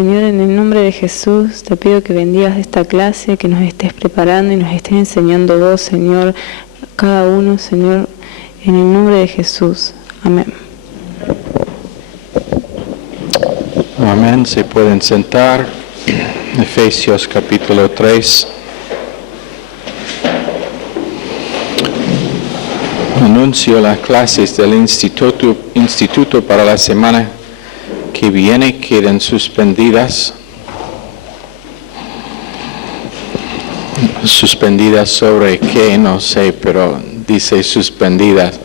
Señor, en el nombre de Jesús, te pido que bendigas esta clase, que nos estés preparando y nos estés enseñando vos, Señor, cada uno, Señor, en el nombre de Jesús. Amén. Amén. Se pueden sentar. Efesios capítulo 3. Anuncio las clases del instituto para la semana que viene quedan suspendidas. Suspendidas sobre qué, no sé, pero dice suspendidas.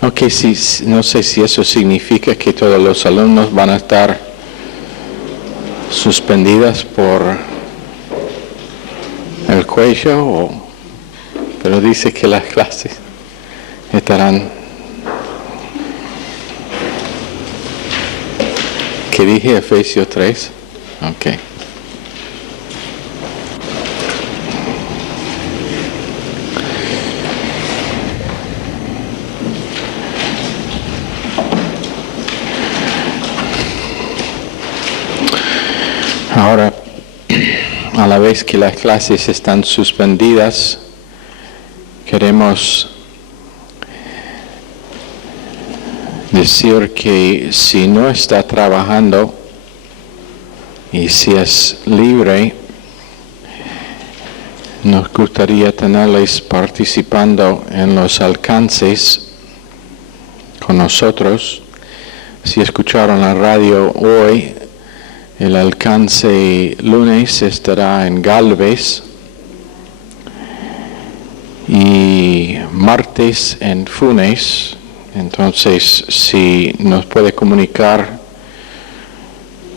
No sé si eso significa que todos los alumnos van a estar suspendidas por el cuello, pero dice que las clases estarán. ¿Qué dije? Efesios 3. Ok. Ahora, a la vez que las clases están suspendidas, queremos decir que si no está trabajando y si es libre, nos gustaría tenerles participando en los alcances con nosotros. Si escucharon la radio hoy, el alcance lunes estará en Galvez y martes en Funes. Entonces, si nos puede comunicar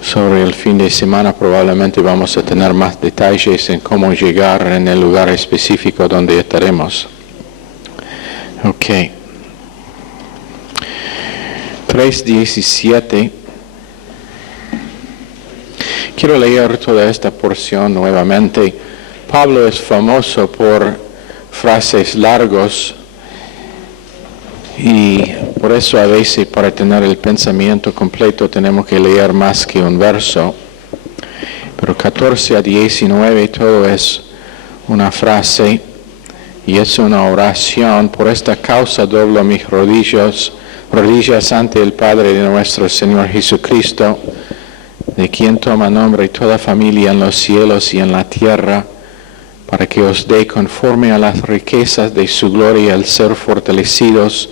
sobre el fin de semana, probablemente vamos a tener más detalles en cómo llegar en el lugar específico donde estaremos. Ok. 3:17. Quiero leer toda esta porción nuevamente. Pablo es famoso por frases largos y por eso a veces para tener el pensamiento completo tenemos que leer más que un verso. Pero 14-19 todo es una frase y es una oración. Por esta causa doblo mis rodillas ante el Padre de nuestro Señor Jesucristo, de quien toma nombre toda familia en los cielos y en la tierra, para que os dé conforme a las riquezas de su gloria el ser fortalecidos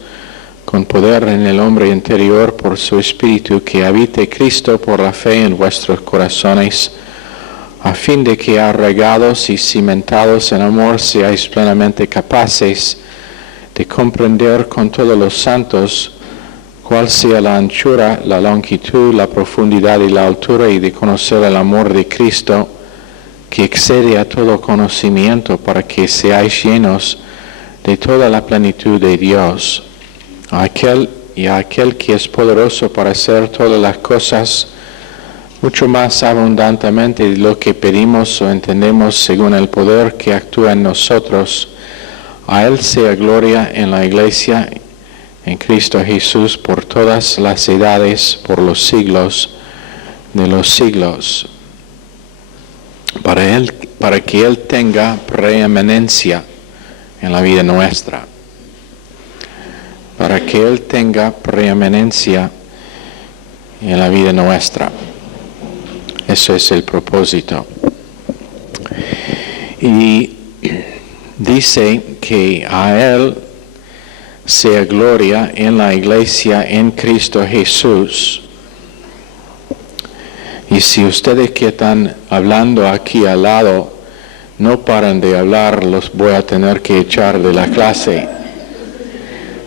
con poder en el hombre interior por su Espíritu, que habite Cristo por la fe en vuestros corazones, a fin de que arraigados y cimentados en amor seáis plenamente capaces de comprender con todos los santos cuál sea la anchura, la longitud, la profundidad y la altura, y de conocer el amor de Cristo, que excede a todo conocimiento, para que seáis llenos de toda la plenitud de Dios. A aquel que es poderoso para hacer todas las cosas mucho más abundantemente de lo que pedimos o entendemos, según el poder que actúa en nosotros, a Él sea gloria en la Iglesia, en Cristo Jesús, por todas las edades, por los siglos de los siglos. Para que Él tenga preeminencia en la vida nuestra. Para que Él tenga preeminencia en la vida nuestra. Eso es el propósito. Y dice que a Él sea gloria en la Iglesia en Cristo Jesús. Y si ustedes que están hablando aquí al lado no paran de hablar, los voy a tener que echar de la clase.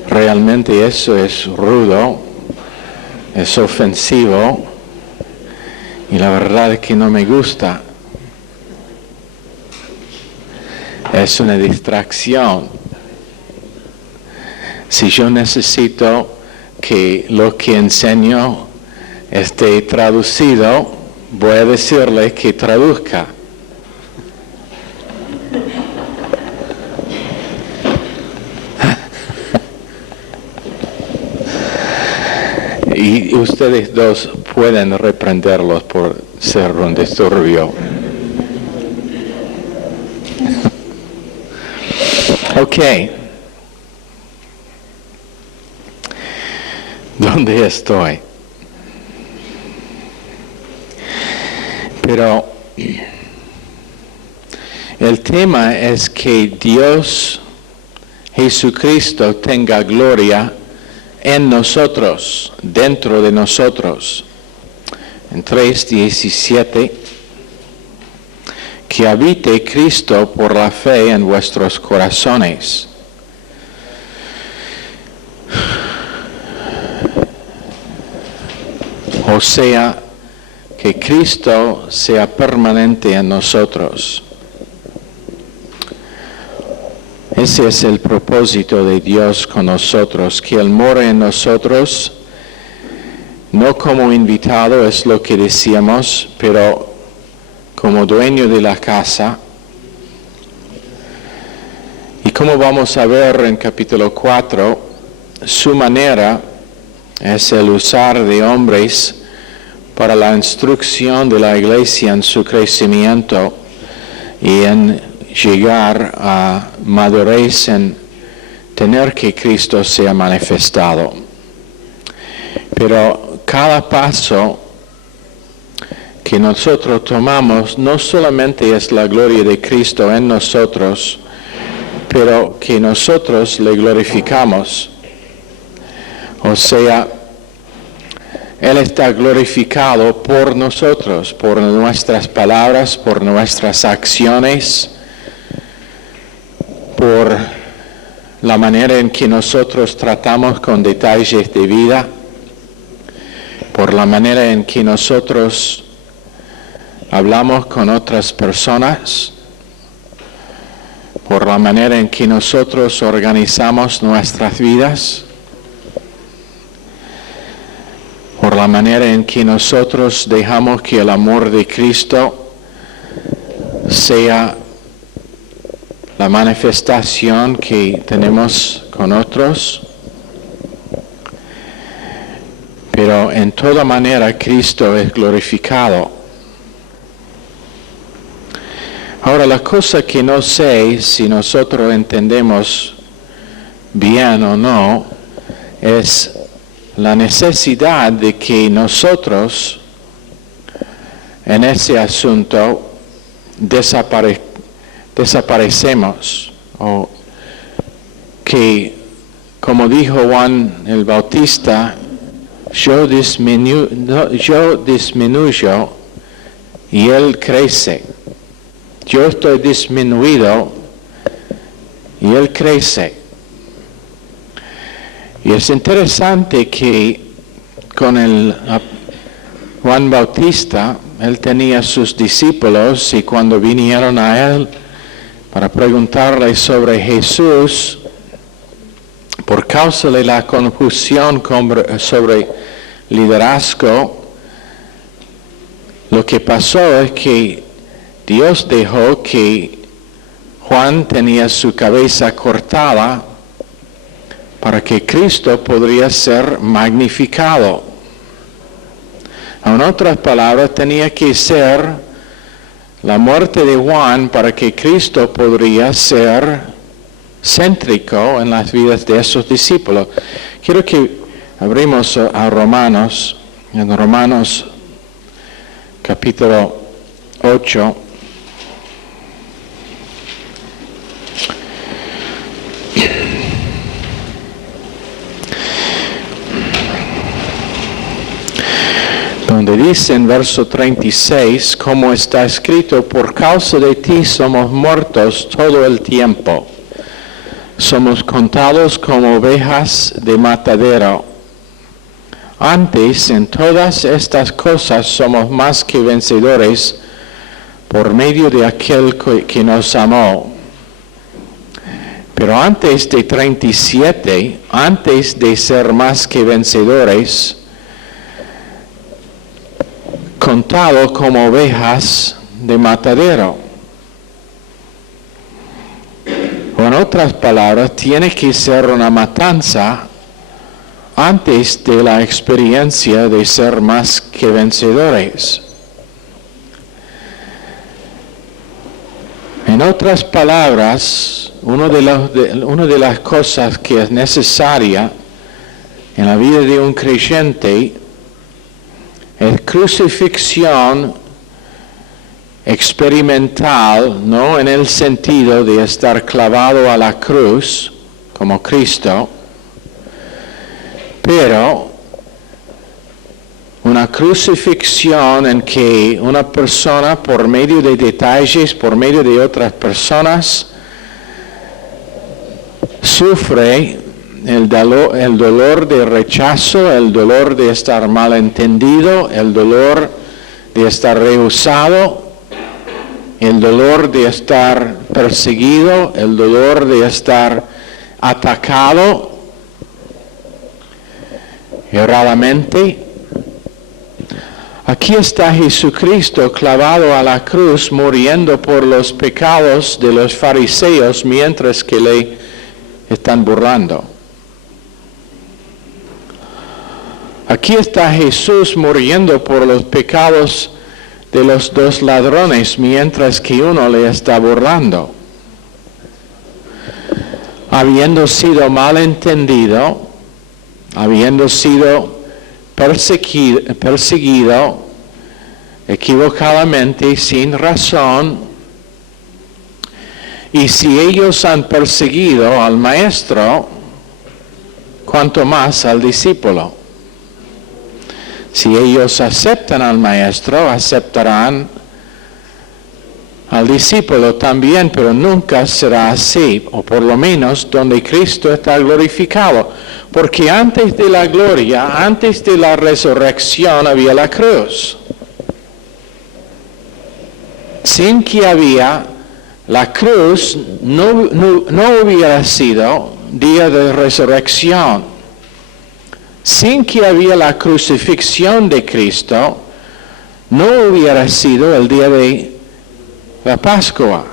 Realmente eso es rudo, es ofensivo, y la verdad es que no me gusta. Es una distracción. Si yo necesito que lo que enseño esté traducido, voy a decirle que traduzca. y ustedes dos pueden reprenderlos por ser un disturbio. Ok. ¿Dónde estoy? Pero el tema es que Dios, Jesucristo, tenga gloria en nosotros, dentro de nosotros. En 3:17, que habite Cristo por la fe en vuestros corazones. O sea, que Cristo sea permanente en nosotros. Ese es el propósito de Dios con nosotros, que Él more en nosotros, no como invitado, es lo que decíamos, pero como dueño de la casa. Y como vamos a ver en capítulo 4, su manera es el usar de hombres para la instrucción de la iglesia en su crecimiento y en llegar a madurez en tener que Cristo sea manifestado. Pero cada paso que nosotros tomamos no solamente es la gloria de Cristo en nosotros, pero que nosotros le glorificamos. O sea, Él está glorificado por nosotros, por nuestras palabras, por nuestras acciones, por la manera en que nosotros tratamos con detalles de vida, por la manera en que nosotros hablamos con otras personas, por la manera en que nosotros organizamos nuestras vidas, por la manera en que nosotros dejamos que el amor de Cristo sea la manifestación que tenemos con otros. Pero en toda manera Cristo es glorificado. Ahora, la cosa que no sé si nosotros entendemos bien o no es la necesidad de que nosotros en ese asunto desaparecemos, o que, como dijo Juan el Bautista, yo disminuyo y Él crece. Yo estoy disminuido y Él crece. Y es interesante que con el Juan Bautista, él tenía sus discípulos, y cuando vinieron a él para preguntarle sobre Jesús, por causa de la confusión sobre liderazgo, lo que pasó es que Dios dejó que Juan tenía su cabeza cortada para que Cristo podría ser magnificado. En otras palabras, tenía que ser la muerte de Juan para que Cristo podría ser céntrico en las vidas de esos discípulos. Quiero que abrimos a Romanos, en Romanos capítulo 8. Donde dice en verso 36, como está escrito, por causa de ti somos muertos todo el tiempo. Somos contados como ovejas de matadero. Antes, en todas estas cosas somos más que vencedores por medio de aquel que nos amó. Pero antes de 37, antes de ser más que vencedores, contado como ovejas de matadero. O en otras palabras, tiene que ser una matanza antes de la experiencia de ser más que vencedores. En otras palabras, una de las cosas que es necesaria en la vida de un creyente es crucifixión experimental, no en el sentido de estar clavado a la cruz como Cristo, pero una crucifixión en que una persona, por medio de detalles, por medio de otras personas, sufre el dolor de rechazo, el dolor de estar malentendido, el dolor de estar rehusado, el dolor de estar perseguido, el dolor de estar atacado erradamente. Aquí está Jesucristo clavado a la cruz, muriendo por los pecados de los fariseos mientras que le están burlando. Aquí está Jesús muriendo por los pecados de los dos ladrones mientras que uno le está burlando. Habiendo sido malentendido, habiendo sido perseguido equivocadamente, sin razón, y si ellos han perseguido al maestro, cuanto más al discípulo. Si ellos aceptan al maestro, aceptarán al discípulo también, pero nunca será así, o por lo menos donde Cristo está glorificado. Porque antes de la gloria, antes de la resurrección, había la cruz. Sin que había la cruz, no hubiera sido día de resurrección. Sin que había la crucifixión de Cristo, no hubiera sido el día de la Pascua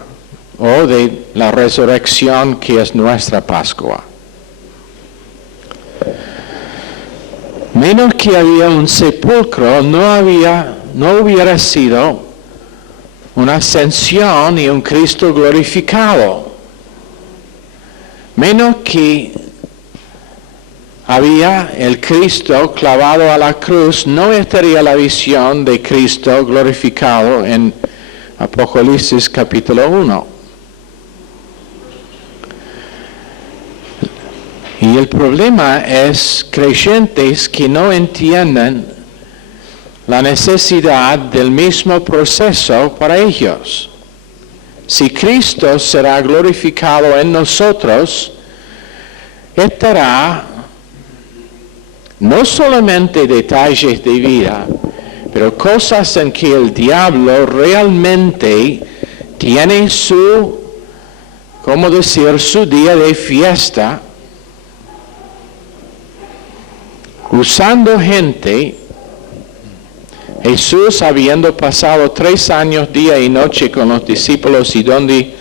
o de la resurrección que es nuestra Pascua. Menos que había un sepulcro, no hubiera sido una ascensión y un Cristo glorificado. Menos que había el Cristo clavado a la cruz, no estaría la visión de Cristo glorificado en Apocalipsis capítulo 1. Y el problema es creyentes que no entienden la necesidad del mismo proceso para ellos. Si Cristo será glorificado en nosotros, estará no solamente detalles de vida, pero cosas en que el diablo realmente tiene su día de fiesta, usando gente. Jesús, habiendo pasado 3 años día y noche con los discípulos, ¿y dónde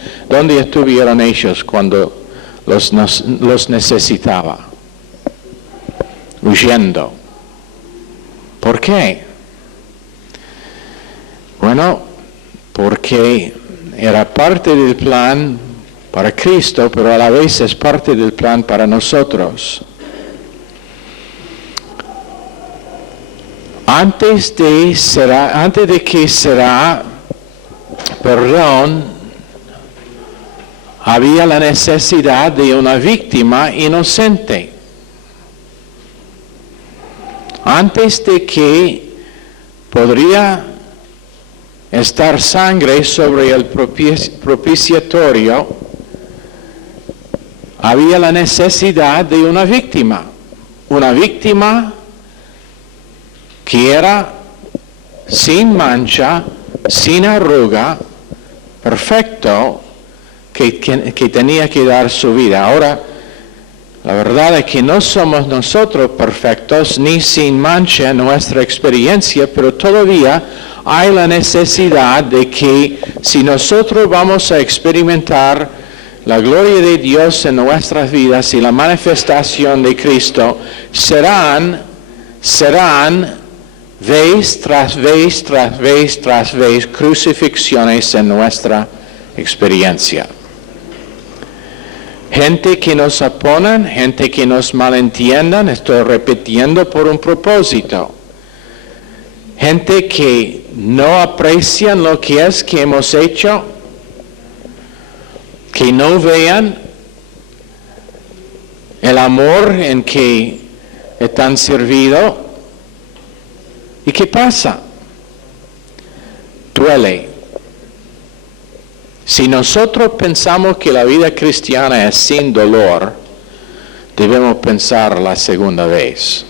estuvieron ellos cuando los necesitaba? Huyendo. ¿Por qué? Bueno, porque era parte del plan para Cristo, pero a la vez es parte del plan para nosotros. Antes de que será perdón, había la necesidad de una víctima inocente. Antes de que podría estar sangre sobre el propiciatorio, había la necesidad de una víctima que era sin mancha, sin arruga, perfecto, que tenía que dar su vida. Ahora, la verdad es que no somos nosotros perfectos ni sin mancha en nuestra experiencia, pero todavía hay la necesidad de que si nosotros vamos a experimentar la gloria de Dios en nuestras vidas y la manifestación de Cristo serán vez tras vez, tras vez, tras vez, crucifixiones en nuestra experiencia. Gente que nos oponen, gente que nos malentiendan, estoy repitiendo por un propósito. Gente que no aprecian lo que es que hemos hecho, que no vean el amor en que están servidos. ¿Y qué pasa? Duele. Si nosotros pensamos que la vida cristiana es sin dolor, debemos pensar la segunda vez.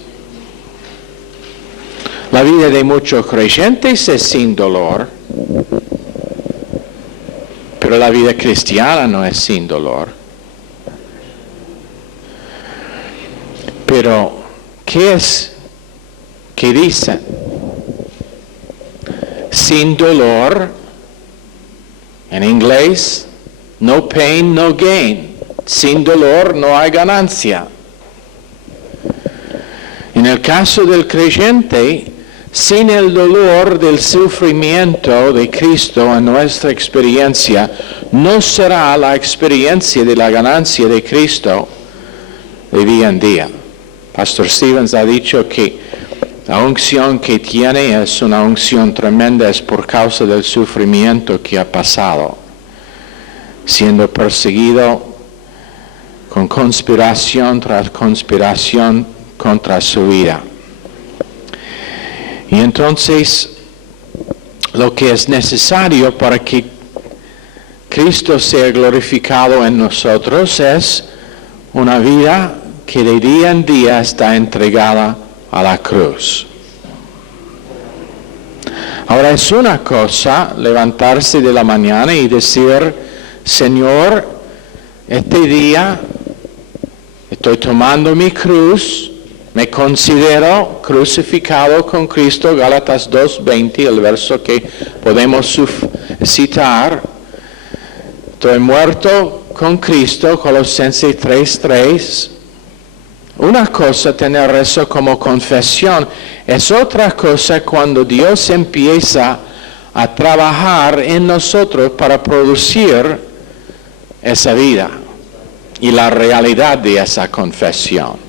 La vida de muchos creyentes es sin dolor, pero la vida cristiana no es sin dolor. Pero, ¿qué es que dicen? Sin dolor, en inglés, no pain, no gain. Sin dolor no hay ganancia. En el caso del creyente, sin el dolor del sufrimiento de Cristo en nuestra experiencia, no será la experiencia de la ganancia de Cristo de día en día. Pastor Stevens ha dicho que la unción que tiene es una unción tremenda, es por causa del sufrimiento que ha pasado, siendo perseguido con conspiración tras conspiración contra su vida. Y entonces, lo que es necesario para que Cristo sea glorificado en nosotros es una vida que de día en día está entregada a la cruz. Ahora es una cosa levantarse de la mañana y decir, Señor, este día estoy tomando mi cruz, me considero crucificado con Cristo, Gálatas 2:20, el verso que podemos citar. Estoy muerto con Cristo, Colosenses 3:3. Una cosa tener eso como confesión, es otra cosa cuando Dios empieza a trabajar en nosotros para producir esa vida y la realidad de esa confesión.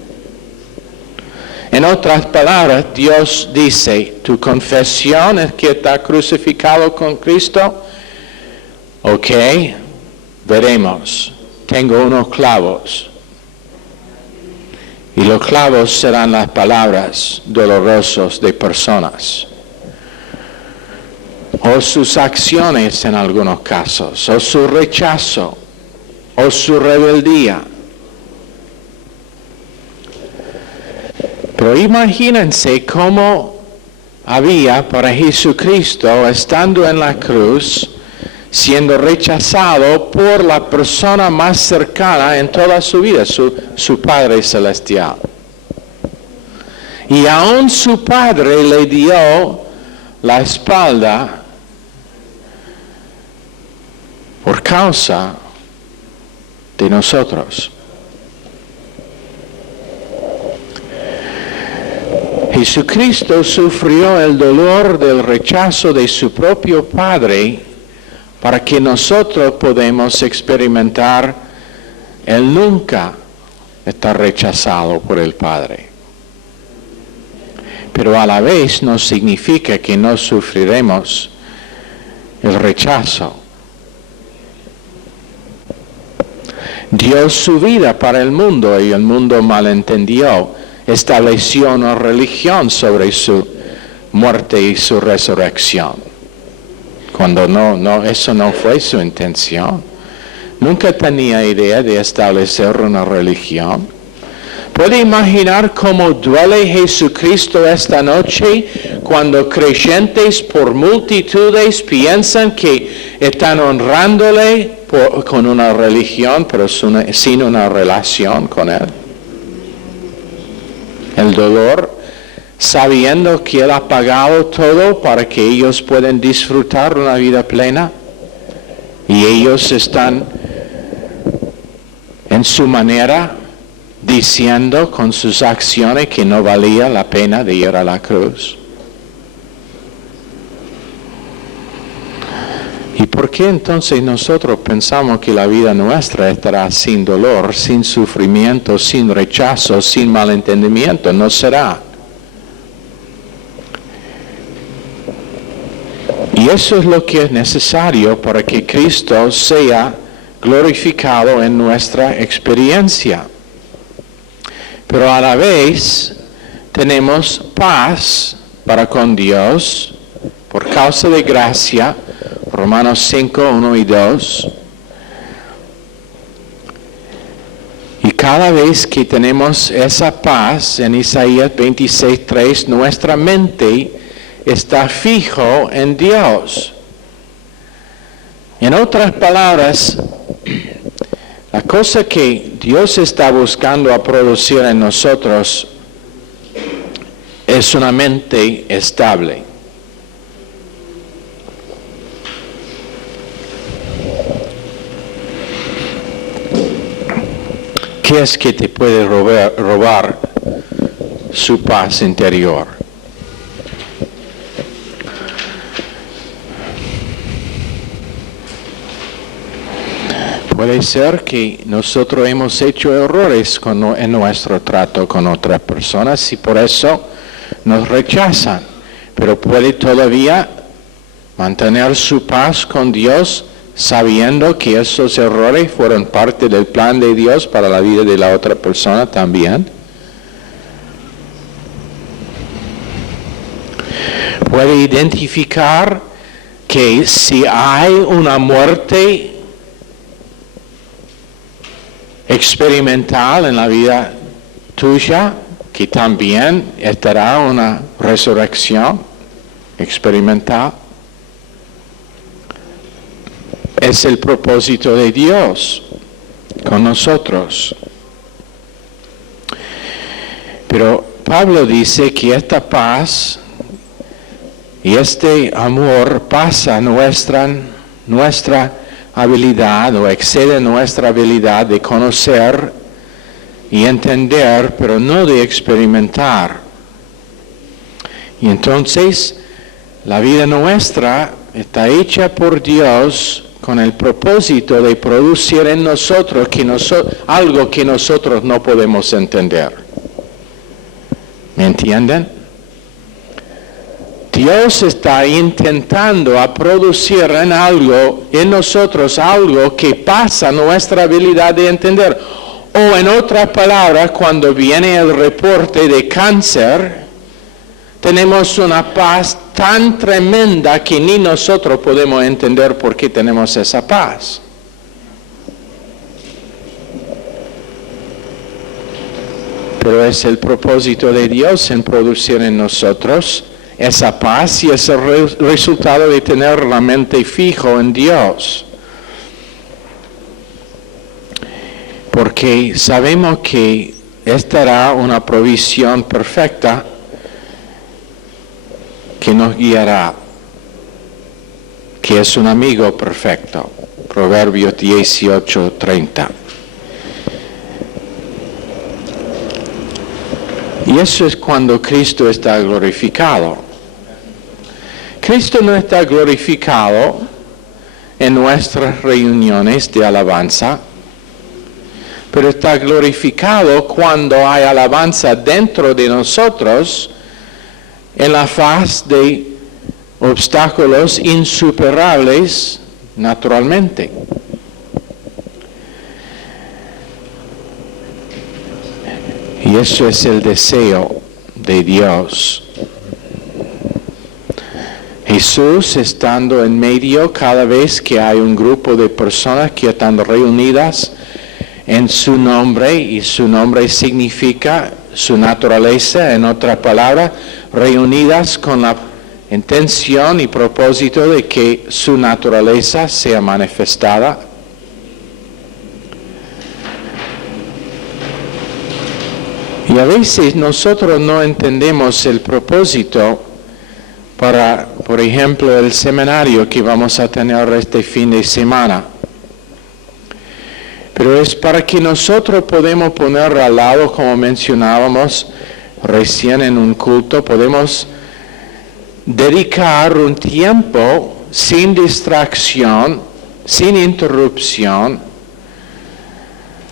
En otras palabras, Dios dice, tu confesión es que está crucificado con Cristo. Ok, veremos. Tengo unos clavos. Y los clavos serán las palabras dolorosas de personas, o sus acciones en algunos casos, o su rechazo, o su rebeldía. Pero imagínense cómo había para Jesucristo, estando en la cruz, siendo rechazado por la persona más cercana en toda su vida, su Padre Celestial. Y aún su Padre le dio la espalda por causa de nosotros. Jesucristo sufrió el dolor del rechazo de su propio Padre para que nosotros podamos experimentar el nunca estar rechazado por el Padre. Pero a la vez no significa que no sufriremos el rechazo. Dio su vida para el mundo y el mundo malentendió. Estableció una religión sobre su muerte y su resurrección. Cuando eso no fue su intención. Nunca tenía idea de establecer una religión. ¿Puede imaginar cómo duele Jesucristo esta noche cuando creyentes por multitudes piensan que están honrándole con una religión, pero sin una relación con Él? El dolor, sabiendo que Él ha pagado todo para que ellos puedan disfrutar una vida plena, y ellos están su manera, diciendo con sus acciones que no valía la pena de ir a la cruz. ¿Y por qué entonces nosotros pensamos que la vida nuestra estará sin dolor, sin sufrimiento, sin rechazo, sin malentendimiento? No será. Y eso es lo que es necesario para que Cristo sea glorificado en nuestra experiencia. Pero a la vez tenemos paz para con Dios por causa de gracia, Romanos 5, 1 y 2. Y cada vez que tenemos esa paz en Isaías 26, 3, nuestra mente está fijo en Dios. En otras palabras, la cosa que Dios está buscando a producir en nosotros es una mente estable. ¿Qué es que te puede robar su paz interior? Puede ser que nosotros hemos hecho errores en nuestro trato con otras personas y por eso nos rechazan. Pero puede todavía mantener su paz con Dios sabiendo que esos errores fueron parte del plan de Dios para la vida de la otra persona también. Puede identificar que si hay una muerte experimental en la vida tuya, que también estará una resurrección experimental. Es el propósito de Dios con nosotros. Pero Pablo dice que esta paz y este amor pasa nuestra habilidad o excede nuestra habilidad de conocer y entender, pero no de experimentar. Y entonces la vida nuestra está hecha por Dios con el propósito de producir en nosotros algo que nosotros no podemos entender. ¿Me entienden? Dios está intentando a producir en nosotros algo que pasa nuestra habilidad de entender. O en otras palabras, cuando viene el reporte de cáncer, tenemos una paz tan tremenda que ni nosotros podemos entender por qué tenemos esa paz. Pero es el propósito de Dios en producir en nosotros esa paz y es el resultado de tener la mente fijo en Dios. Porque sabemos que estará una provisión perfecta que nos guiará, que es un amigo perfecto. Proverbios 18:30. Y eso es cuando Cristo está glorificado. Cristo no está glorificado en nuestras reuniones de alabanza, pero está glorificado cuando hay alabanza dentro de nosotros en la faz de obstáculos insuperables naturalmente. Y eso es el deseo de Dios. Jesús estando en medio cada vez que hay un grupo de personas que están reunidas en su nombre, y su nombre significa su naturaleza, en otra palabra, reunidas con la intención y propósito de que su naturaleza sea manifestada. Y a veces nosotros no entendemos el propósito para, por ejemplo, el seminario que vamos a tener este fin de semana. Pero es para que nosotros podamos poner al lado, como mencionábamos recién en un culto, podemos dedicar un tiempo sin distracción, sin interrupción,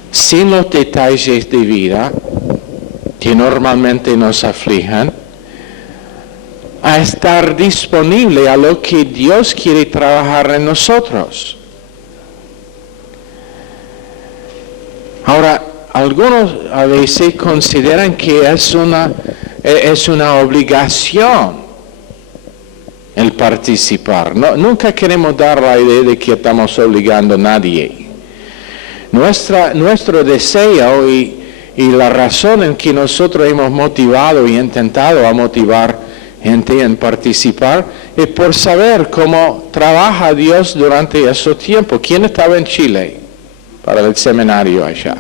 sin los detalles de vida que normalmente nos afligen, a estar disponible a lo que Dios quiere trabajar en nosotros. Ahora, algunos a veces consideran que es una obligación el participar. No, nunca queremos dar la idea de que estamos obligando a nadie. Nuestro deseo y la razón en que nosotros hemos motivado y intentado a motivar gente en participar es por saber cómo trabaja Dios durante esos tiempos. ¿Quién estaba en Chile para el seminario allá?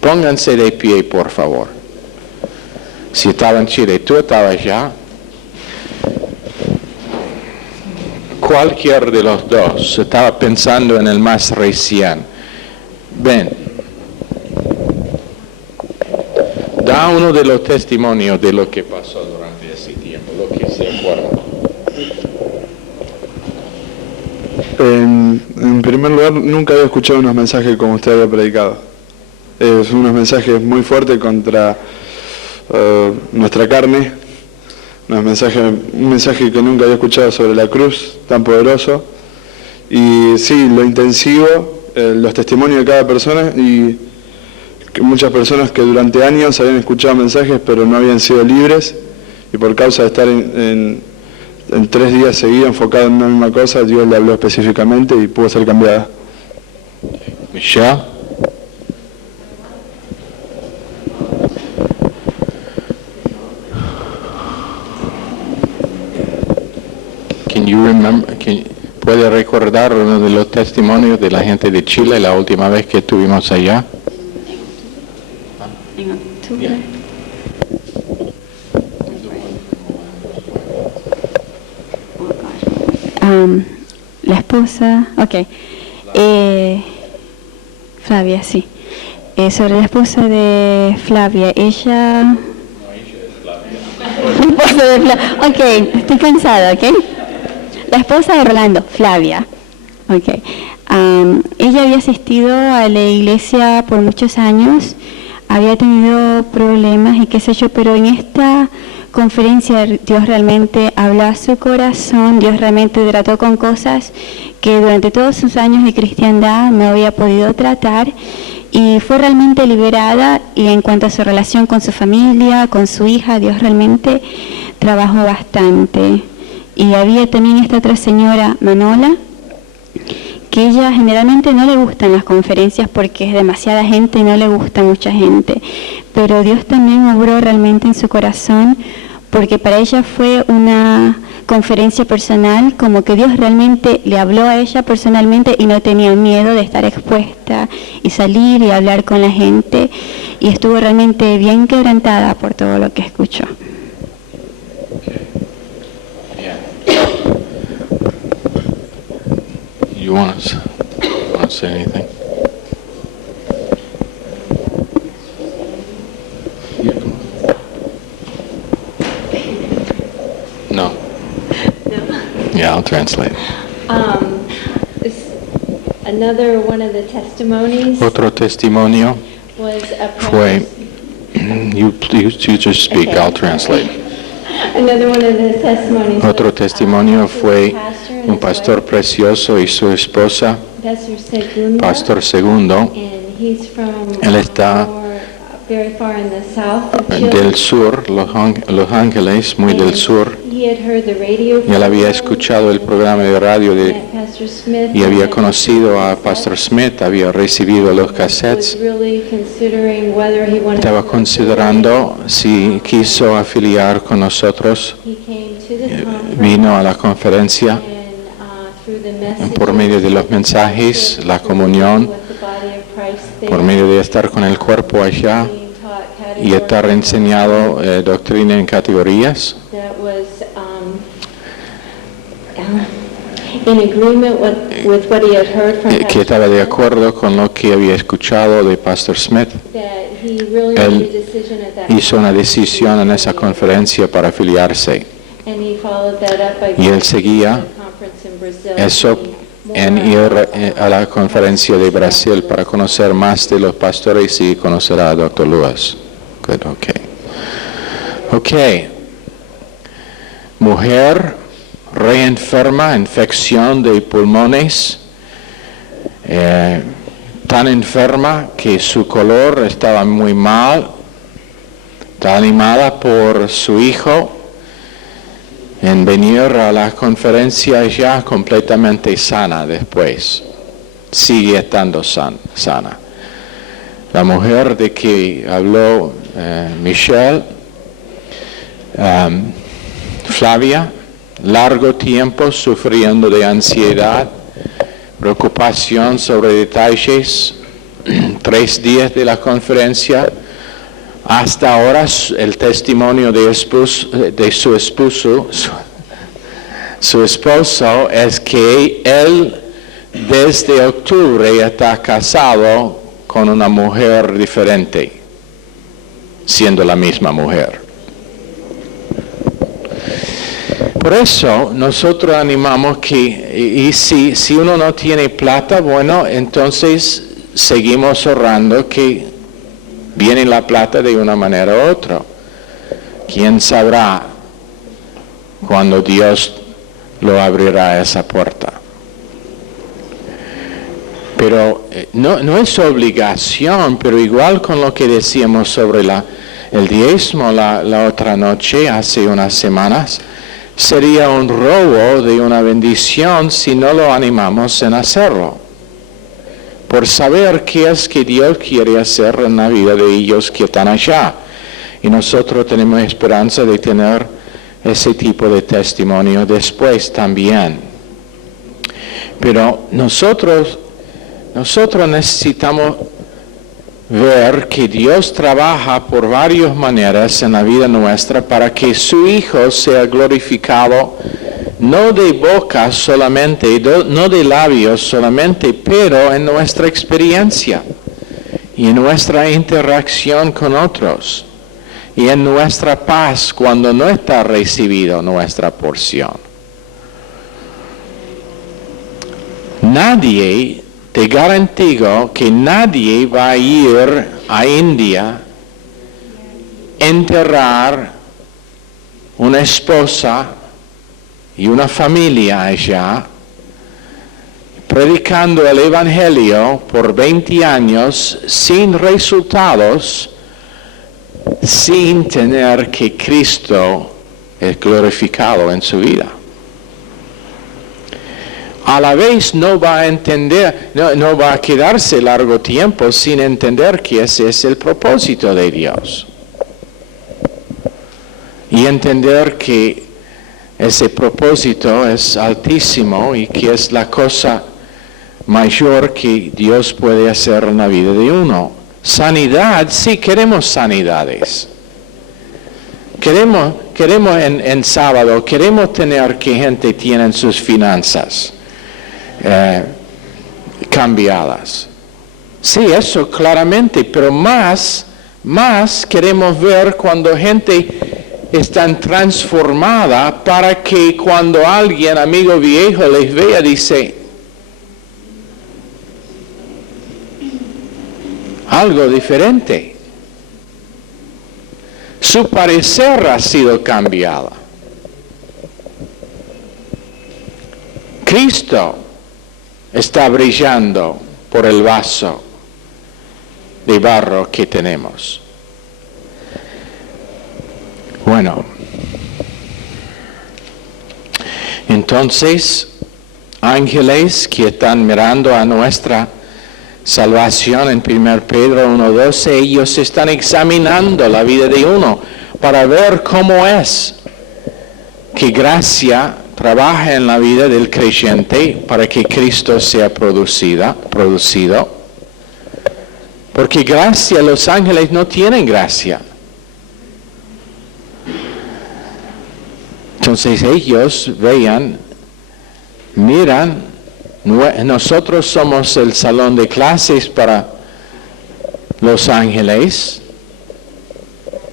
Pónganse de pie, por favor. Si estaba en Chile, ¿tú estabas allá? Cualquier de los dos estaba pensando en el más recién. Ven, da uno de los testimonios de lo que pasó durante ese tiempo, lo que se acuerda. En primer lugar, nunca había escuchado unos mensajes como usted había predicado. Es unos mensajes muy fuertes contra nuestra carne. Un mensaje que nunca había escuchado sobre la cruz, tan poderoso. Y sí, lo intensivo, los testimonios de cada persona y que muchas personas que durante años habían escuchado mensajes pero no habían sido libres y por causa de estar en 3 días seguidos enfocado en una misma cosa, Dios le habló específicamente y pudo ser cambiada. Michelle. ¿Puede recordar uno de los testimonios de la gente de Chile la última vez que estuvimos allá? En octubre. La esposa, Flavia, sí. Sobre la esposa de Flavia, ella... La esposa de Flavia, ok, estoy cansada, ok. La esposa de Rolando, Flavia, ok. Ella había asistido a la iglesia por muchos años, había tenido problemas y qué sé yo, pero en esta conferencia Dios realmente habló a su corazón, Dios realmente trató con cosas que durante todos sus años de cristiandad no había podido tratar y fue realmente liberada. Y en cuanto a su relación con su familia, con su hija, Dios realmente trabajó bastante. Y había también esta otra señora, Manola, que ella generalmente no le gustan las conferencias porque es demasiada gente y no le gusta mucha gente, pero Dios también obró realmente en su corazón porque para ella fue una conferencia personal, como que Dios realmente le habló a ella personalmente y no tenía miedo de estar expuesta y salir y hablar con la gente, y estuvo realmente bien quebrantada por todo lo que escuchó. You want to say anything? No. Yeah, I'll translate. Another one of the testimonies Otro testimonio was a fue, you just speak, Okay. I'll translate. Another one of the testimonies Otro was, testimonio fue pastor and un his pastor wife, precioso y su esposa, Pastor Segunda, Pastor Segundo, and he's from Él está very far in the south of Chile. del sur, Los Ángeles, muy del sur, He had heard the radio y él había program, escuchado el programa de radio met Pastor Smith, y había and conocido a Pastor Smith, había recibido los cassettes, was really considering whether he wanted estaba to considerando si quiso afiliar con nosotros, He came to the conference, vino a la conferencia and, through the messages, por medio de los mensajes, la comunión, with the body of Christ there, por medio de estar con el cuerpo allá being taught y estar enseñado doctrina en categorías. that was in agreement with with what he had heard from que Pastor estaba de Smith, acuerdo con lo que había escuchado de Pastor Smith. that he really Él made a decision at that hizo una conference to decisión en esa be affiliated. conferencia para afiliarse. And he followed that up by Y él going to seguía the conference in Brazil eso to be en more ir a la conferencia de Brasil para conocer más de los pastores y conocer a Dr. Lewis. Good, ok. Mujer reenferma, infección de pulmones, tan enferma que su color estaba muy mal, está animada por su hijo en venir a la conferencia ya completamente sana después. Sigue estando sana. La mujer de que habló Michelle, Flavia, largo tiempo sufriendo de ansiedad, preocupación sobre detalles, 3 días de la conferencia. Hasta ahora el testimonio de su esposo es que él desde octubre está casado con una mujer diferente, siendo la misma mujer. Por eso nosotros animamos que, y si uno no tiene plata, bueno, entonces seguimos orando que viene la plata de una manera u otra. ¿Quién sabrá cuando Dios lo abrirá esa puerta? Pero no es obligación, pero igual con lo que decíamos sobre el diezmo la otra noche, hace unas semanas, sería un robo de una bendición si no lo animamos en hacerlo. Por saber qué es que Dios quiere hacer en la vida de ellos que están allá. Y nosotros tenemos esperanza de tener ese tipo de testimonio después también. Pero nosotros necesitamos ver que Dios trabaja por varias maneras en la vida nuestra para que su Hijo sea glorificado, no de boca solamente, no de labios solamente, pero en nuestra experiencia y en nuestra interacción con otros y en nuestra paz cuando no está recibido nuestra porción. Te garantizo que nadie va a ir a India a enterrar una esposa y una familia allá, predicando el Evangelio por 20 años sin resultados, sin tener que Cristo es glorificado en su vida. A la vez no va a entender, no va a quedarse largo tiempo sin entender que ese es el propósito de Dios. Y entender que ese propósito es altísimo y que es la cosa mayor que Dios puede hacer en la vida de uno. Sanidad, sí queremos sanidades. Queremos en sábado, queremos tener que gente tiene sus finanzas cambiadas. Sí, eso claramente, pero más queremos ver cuando gente está transformada para que cuando alguien, amigo viejo, les vea, dice, algo diferente. Su parecer ha sido cambiado. Cristo está brillando por el vaso de barro que tenemos. Bueno, entonces, ángeles que están mirando a nuestra salvación en 1 Pedro 1:12, ellos están examinando la vida de uno para ver cómo es que gracia trabaja en la vida del creyente para que Cristo sea producido. Porque gracia, los ángeles no tienen gracia. Entonces ellos miran Nosotros somos el salón de clases para los ángeles.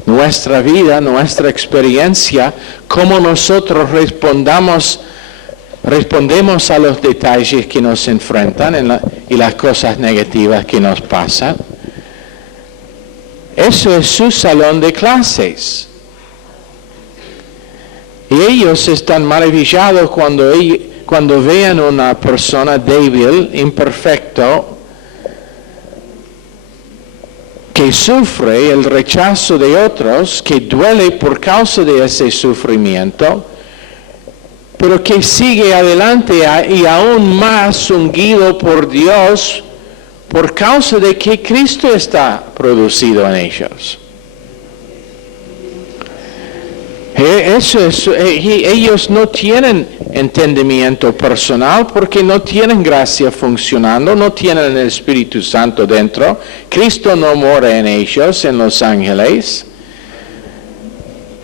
Nuestra vida, nuestra experiencia, cómo nosotros respondemos a los detalles que nos enfrentan y las cosas negativas que nos pasan. Eso es su salón de clases. Y ellos están maravillados cuando vean una persona débil, imperfecto, que sufre el rechazo de otros, que duele por causa de ese sufrimiento, pero que sigue adelante y aún más ungido por Dios por causa de que Cristo está producido en ellos. Ellos no tienen entendimiento personal porque no tienen gracia funcionando, no tienen el Espíritu Santo dentro. Cristo no mora en ellos, en los ángeles.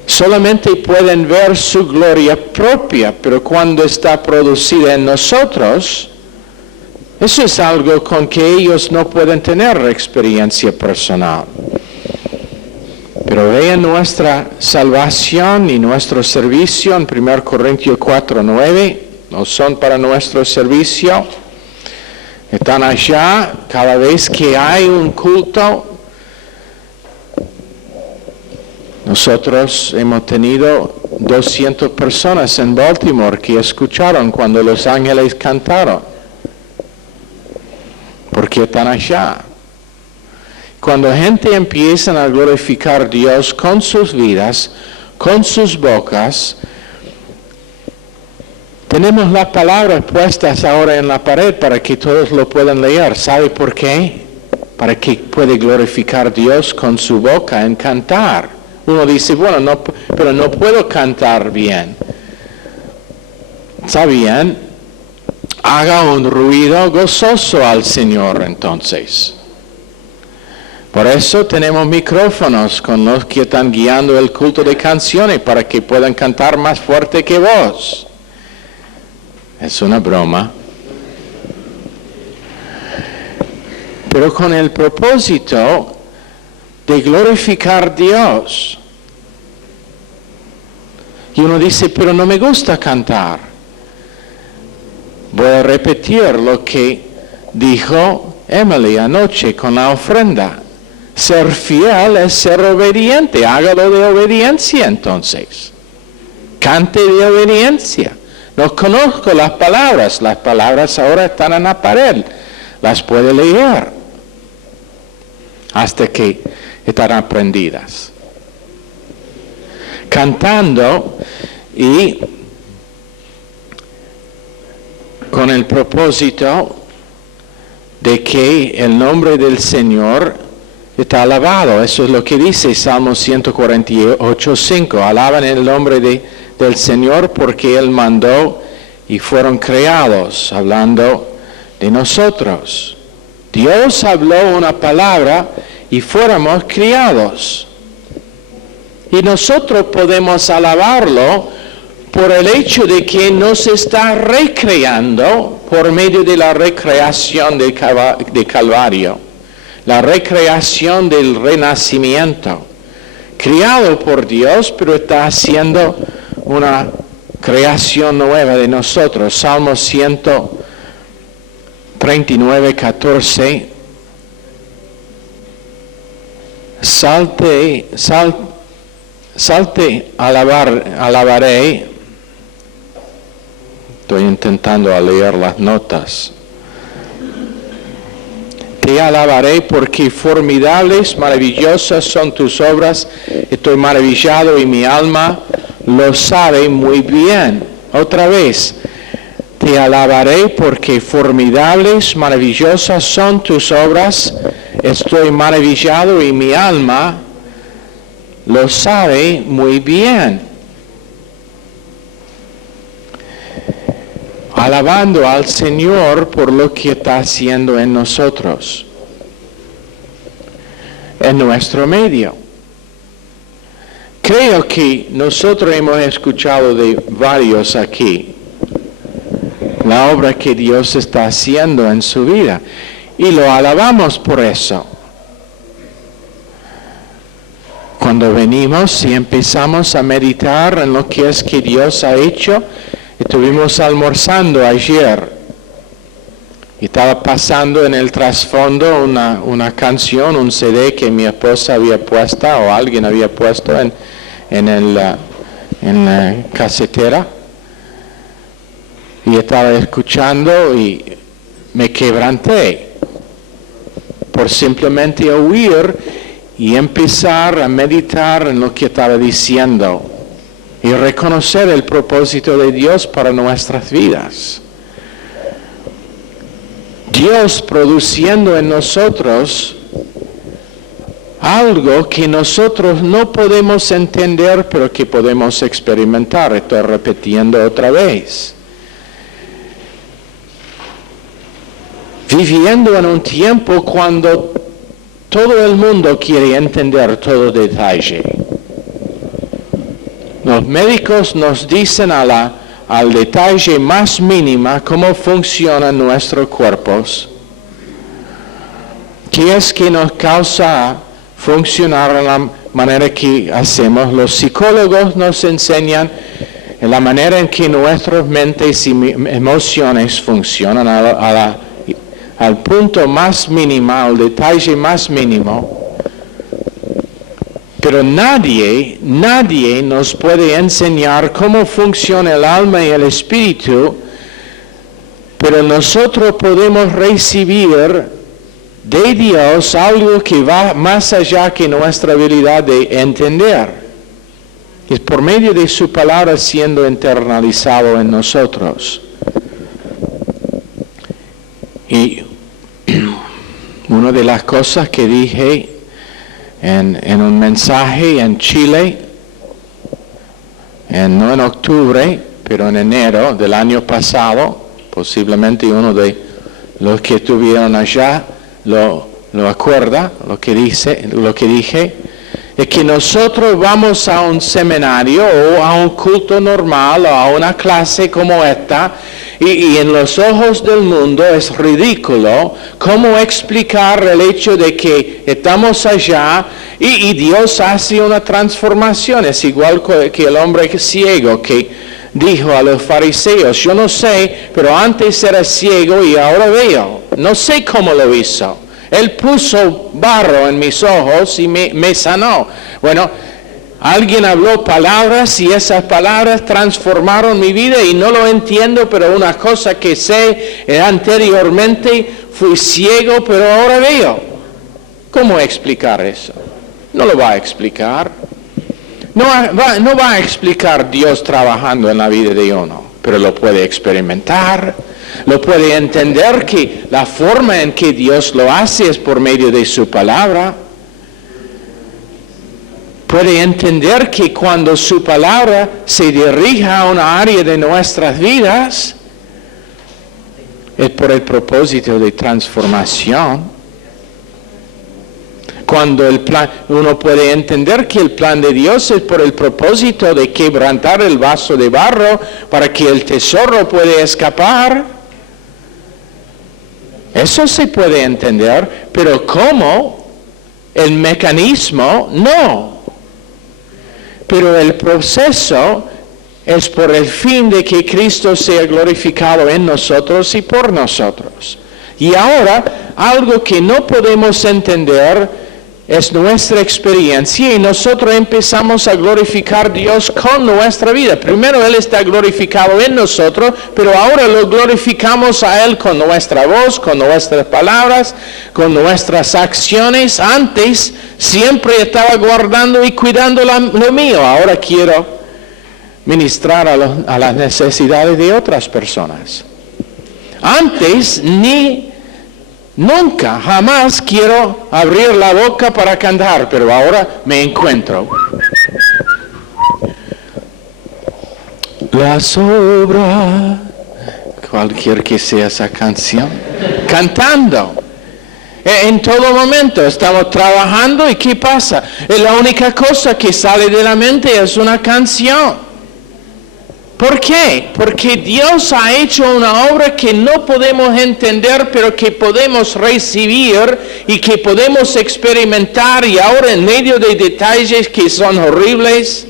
Solamente pueden ver su gloria propia, pero cuando está producida en nosotros, eso es algo con que ellos no pueden tener experiencia personal. Pero vean nuestra salvación y nuestro servicio en 1 Corintios 4:9, no son para nuestro servicio. Están allá cada vez que hay un culto. Nosotros hemos tenido 200 personas en Baltimore que escucharon cuando los ángeles cantaron. Porque están allá. Cuando gente empieza a glorificar a Dios con sus vidas, con sus bocas, tenemos las palabras puestas ahora en la pared para que todos lo puedan leer. ¿Sabe por qué? Para que pueda glorificar a Dios con su boca en cantar. Uno dice, bueno, pero no puedo cantar bien. Está bien, haga un ruido gozoso al Señor entonces. Por eso tenemos micrófonos con los que están guiando el culto de canciones para que puedan cantar más fuerte que vos. Es una broma. Pero con el propósito de glorificar a Dios. Y uno dice, pero no me gusta cantar. Voy a repetir lo que dijo Emily anoche con la ofrenda. Ser fiel es ser obediente. Hágalo de obediencia entonces. Cante de obediencia. No conozco las palabras ahora están en la pared. Las puede leer hasta que están aprendidas. Cantando y con el propósito de que el nombre del Señor está alabado. Eso es lo que dice Salmo 148:5. Alaban el nombre del Señor porque Él mandó y fueron creados, hablando de nosotros. Dios habló una palabra y fuéramos criados. Y nosotros podemos alabarlo por el hecho de que nos está recreando por medio de la recreación de Calvario. La recreación del renacimiento. Criado por Dios, pero está haciendo una creación nueva de nosotros. Salmo 139:14. Salte, alabaré. Estoy intentando leer las notas. Te alabaré porque formidables, maravillosas son tus obras. Estoy maravillado y mi alma lo sabe muy bien. Otra vez. Te alabaré porque formidables, maravillosas son tus obras. Estoy maravillado y mi alma lo sabe muy bien. Alabando al Señor por lo que está haciendo en nosotros, en nuestro medio. Creo que nosotros hemos escuchado de varios aquí la obra que Dios está haciendo en su vida. Y lo alabamos por eso. Cuando venimos y empezamos a meditar en lo que es que Dios ha hecho, estuvimos almorzando ayer y estaba pasando en el trasfondo una canción, un CD que mi esposa había puesto o alguien había puesto en la casetera, y estaba escuchando y me quebranté por simplemente oír y empezar a meditar en lo que estaba diciendo y reconocer el propósito de Dios para nuestras vidas. Dios produciendo en nosotros algo que nosotros no podemos entender, pero que podemos experimentar. Estoy repitiendo otra vez. Viviendo en un tiempo cuando todo el mundo quiere entender todo detalle. Los médicos nos dicen al detalle más mínima cómo funcionan nuestros cuerpos, qué es que nos causa funcionar de la manera que hacemos. Los psicólogos nos enseñan la manera en que nuestras mentes y emociones funcionan al punto más mínimo, al detalle más mínimo. Pero nadie nos puede enseñar cómo funciona el alma y el espíritu, pero nosotros podemos recibir de Dios algo que va más allá que nuestra habilidad de entender. Es por medio de su palabra siendo internalizado en nosotros. Y una de las cosas que dije en un mensaje en Chile, no en octubre, pero en enero del año pasado, posiblemente uno de los que estuvieron allá lo acuerda, lo que dije, es que nosotros vamos a un seminario o a un culto normal o a una clase como esta, y en los ojos del mundo es ridículo cómo explicar el hecho de que estamos allá y Dios hace una transformación. Es igual que el hombre ciego que dijo a los fariseos: yo no sé, pero antes era ciego y ahora veo. No sé cómo lo hizo. Él puso barro en mis ojos y me sanó. Bueno, alguien habló palabras y esas palabras transformaron mi vida y no lo entiendo, pero una cosa que sé, anteriormente fui ciego, pero ahora veo. ¿Cómo explicar eso? No lo va a explicar. No va a explicar Dios trabajando en la vida de uno, pero lo puede experimentar. Lo puede entender que la forma en que Dios lo hace es por medio de su palabra. Puede entender que cuando su palabra se dirija a una área de nuestras vidas, es por el propósito de transformación. Cuando uno puede entender que el plan de Dios es por el propósito de quebrantar el vaso de barro para que el tesoro pueda escapar. Eso se puede entender, pero ¿cómo? El mecanismo, no. Pero el proceso es por el fin de que Cristo sea glorificado en nosotros y por nosotros. Y ahora, algo que no podemos entender es nuestra experiencia y nosotros empezamos a glorificar a Dios con nuestra vida. Primero Él está glorificado en nosotros, pero ahora lo glorificamos a Él con nuestra voz, con nuestras palabras, con nuestras acciones. Antes siempre estaba guardando y cuidando lo mío. Ahora quiero ministrar a las necesidades de otras personas. Antes nunca, jamás quiero abrir la boca para cantar, pero ahora me encuentro. La sobra, cualquier que sea esa canción, cantando. En todo momento estamos trabajando y ¿qué pasa? La única cosa que sale de la mente es una canción. ¿Por qué? Porque Dios ha hecho una obra que no podemos entender, pero que podemos recibir y que podemos experimentar, y ahora en medio de detalles que son horribles.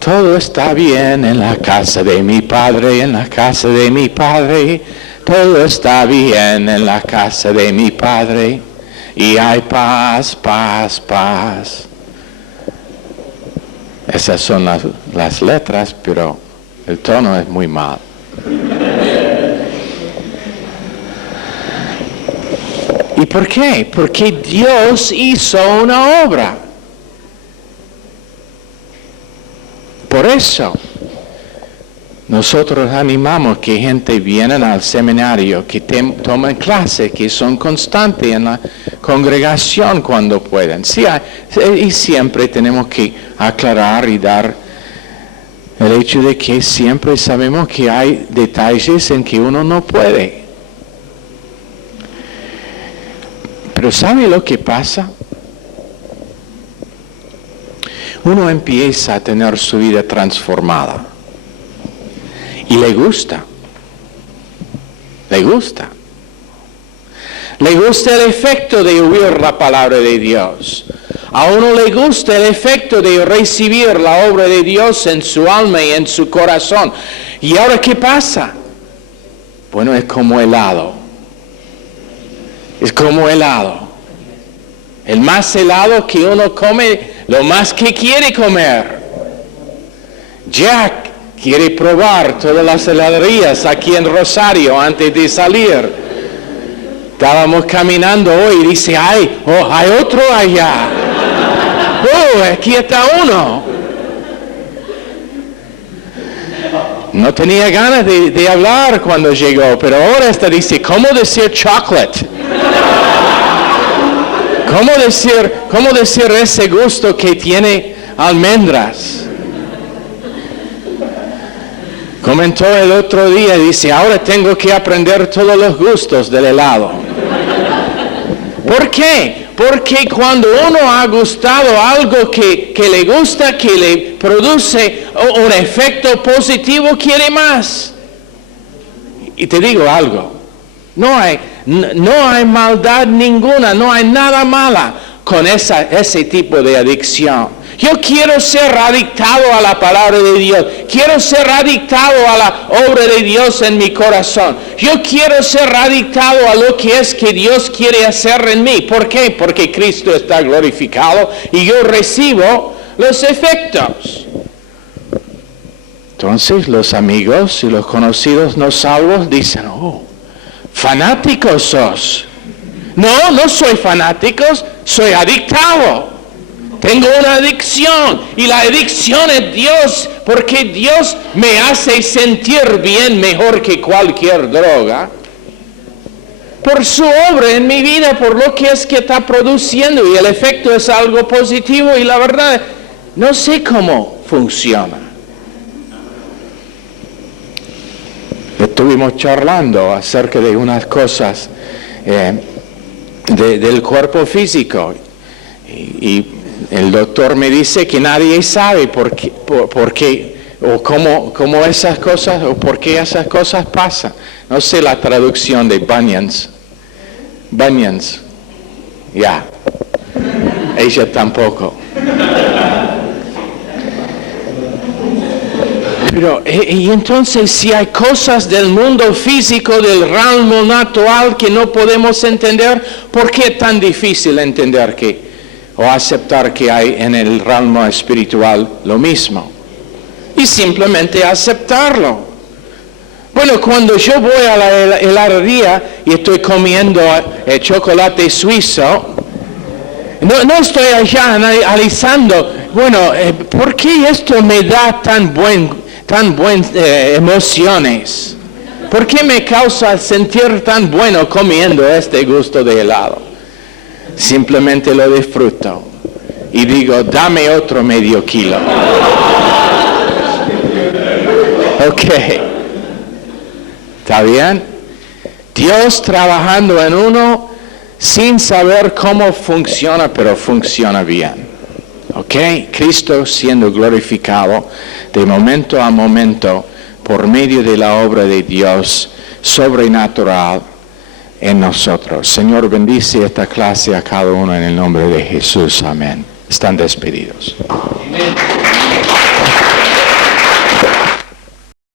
Todo está bien en la casa de mi Padre, en la casa de mi Padre. Todo está bien en la casa de mi Padre. Y hay paz, paz, paz. Esas son las letras, pero el tono es muy mal. ¿Y por qué? Porque Dios hizo una obra. Por eso, nosotros animamos que gente viene al seminario, que tomen clases, que son constantes en la congregación cuando pueden. Sí, y siempre tenemos que aclarar y dar el hecho de que siempre sabemos que hay detalles en que uno no puede. Pero ¿sabe lo que pasa? Uno empieza a tener su vida transformada. Y le gusta. Le gusta. Le gusta el efecto de oír la palabra de Dios. A uno le gusta el efecto de recibir la obra de Dios en su alma y en su corazón. ¿Y ahora qué pasa? Bueno, es como helado. Es como helado. El más helado que uno come, lo más que quiere comer. Jack quiere probar todas las heladerías aquí en Rosario antes de salir. Estábamos caminando hoy y dice, hay otro allá. Aquí está uno. No tenía ganas de hablar cuando llegó, pero ahora dice, ¿cómo decir chocolate? ¿Cómo decir ese gusto que tiene almendras? Comentó el otro día, dice, ahora tengo que aprender todos los gustos del helado. ¿Por qué? Porque cuando uno ha gustado algo que le gusta, que le produce un efecto positivo, quiere más. Y te digo algo, no hay maldad ninguna, no hay nada mala con ese tipo de adicción. Yo quiero ser adictado a la palabra de Dios. Quiero ser adictado a la obra de Dios en mi corazón. Yo quiero ser adictado a lo que es que Dios quiere hacer en mí. ¿Por qué? Porque Cristo está glorificado y yo recibo los efectos. Entonces los amigos y los conocidos no salvos dicen, fanáticos sos. No soy fanático, soy adictado. Tengo una adicción y la adicción es Dios, porque Dios me hace sentir bien mejor que cualquier droga. Por su obra en mi vida, por lo que es que está produciendo, y el efecto es algo positivo, y la verdad, no sé cómo funciona. Estuvimos charlando acerca de unas cosas del cuerpo físico, y el doctor me dice que nadie sabe por qué o cómo esas cosas, o por qué esas cosas pasan. No sé la traducción de Bunions. Ya. Ella tampoco. Pero, y entonces, si hay cosas del mundo físico, del realmo natural que no podemos entender, ¿por qué es tan difícil entender o aceptar que hay en el realmo espiritual lo mismo? Y simplemente aceptarlo. Bueno, cuando yo voy a la heladería y estoy comiendo chocolate suizo, no estoy allá analizando, bueno, ¿por qué esto me da tan buenas emociones? ¿Por qué me causa sentir tan bueno comiendo este gusto de helado? Simplemente lo disfruto y digo, dame otro medio kilo. Ok, ¿está bien? Dios trabajando en uno sin saber cómo funciona, pero funciona bien. ¿Ok? Cristo siendo glorificado de momento a momento por medio de la obra de Dios sobrenatural en nosotros. Señor, bendice esta clase a cada uno en el nombre de Jesús. Amén. Están despedidos. Amén.